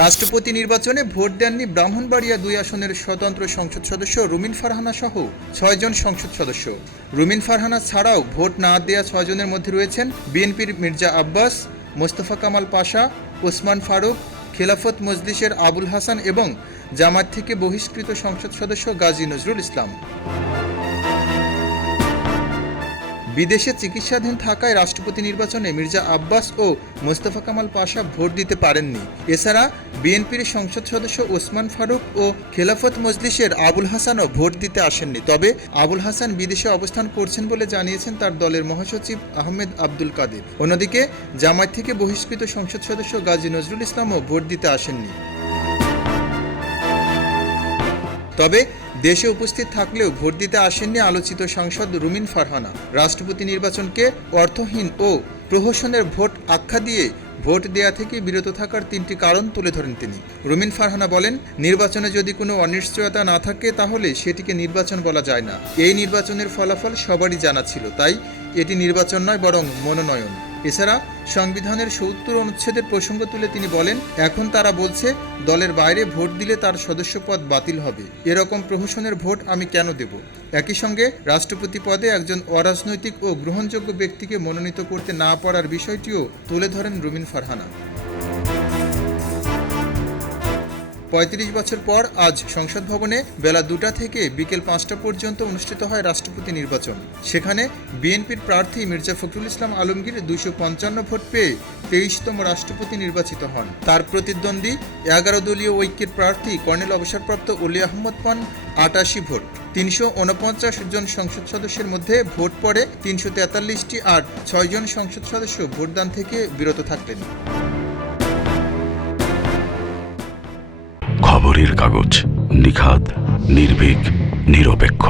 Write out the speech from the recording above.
রাষ্ট্রপতি নির্বাচনে ভোট দেননি ব্রাহ্মণবাড়িয়া ২ আসনের স্বতন্ত্র সংসদ সদস্য রুমিন ফারহানা সহ ৬ জন সংসদ সদস্য। রুমিন ফারহানা ছাড়াও ভোট না দেয়া ৬ জনের মধ্যে রয়েছেন বিএনপির মির্জা আব্বাস, মোস্তফা কামাল পাশা, ওসমান ফারুক, খেলাফত মজলিসের আবুল হাসান এবং জামায়াত থেকে বহিষ্কৃত সংসদ সদস্য গাজী নজরুল ইসলাম। বিদেশে চিকিৎসাধীন থাকায় রাষ্ট্রপতি নির্বাচনে মির্জা আব্বাস ও মোস্তফা কামাল পাশা ভোট দিতে পারেননি। এছাড়া বিএনপির সংসদ সদস্য ওসমান ফারুক ও খেলাফত মজলিসের আবুল হাসানও ভোট দিতে আসেননি। তবে আবুল হাসান বিদেশে অবস্থান করছেন বলে জানিয়েছেন তার দলের মহাসচিব আহমেদ আব্দুল কাদের। অন্যদিকে জামায়াত থেকে বহিষ্কৃত সংসদ সদস্য গাজী নজরুল ইসলামও ভোট দিতে আসেননি। তবে দেশে উপস্থিত থাকলেও ভোট দিতে আসেননি আলোচিত সাংসদ রুমিন ফারহানা। রাষ্ট্রপতি নির্বাচনকে অর্থহীন ও প্রহসনের ভোট আখ্যা দিয়ে ভোট দেয়া থেকে বিরত থাকার ৩টি কারণ তুলে ধরেন তিনি। রুমিন ফারহানা বলেন, নির্বাচনে যদি কোনো অনিশ্চয়তা না থাকে তাহলে সেটিকে নির্বাচন বলা যায় না। এই নির্বাচনের ফলাফল সবারই জানা ছিল, তাই এটি নির্বাচন নয় বরং মনোনয়ন। এছাড়া সংবিধানের ৭০ অনুচ্ছেদের প্রসঙ্গ তুলে তিনি বলেন, এখন তারা বলছে দলের বাইরে ভোট দিলে তার সদস্যপদ বাতিল হবে। এরকম প্রহসনের ভোট আমি কেন দেব? একই সঙ্গে রাষ্ট্রপতি পদে একজন অরাজনৈতিক ও গ্রহণযোগ্য ব্যক্তিকে মনোনীত করতে না পারার বিষয়টিও তুলে ধরেন রুমিন ফারহানা। ৩৫ বছর পর আজ সংসদ ভবনে বেলা ২টা থেকে বিকেল ৫টা পর্যন্ত অনুষ্ঠিত হয় রাষ্ট্রপতি নির্বাচন। সেখানে বিএনপির প্রার্থী মির্জা ফখরুল ইসলাম আলমগীর ২৫৫ ভোট পেয়ে ২৩তম রাষ্ট্রপতি নির্বাচিত হন। তার প্রতিদ্বন্দ্বী ১১ দলীয় ঐক্যের প্রার্থী কর্নেল অবসরপ্রাপ্ত অলি আহমদ পান ৮৮ ভোট। ৩৪৯ জন সংসদ সদস্যের মধ্যে ভোট পড়ে ৩৪৩টি, আর ৬ জন সংসদ সদস্য ভোটদান থেকে বিরত থাকলেন। খবরের কাগজ, নিখাদ, নির্ভীক, নিরপেক্ষ।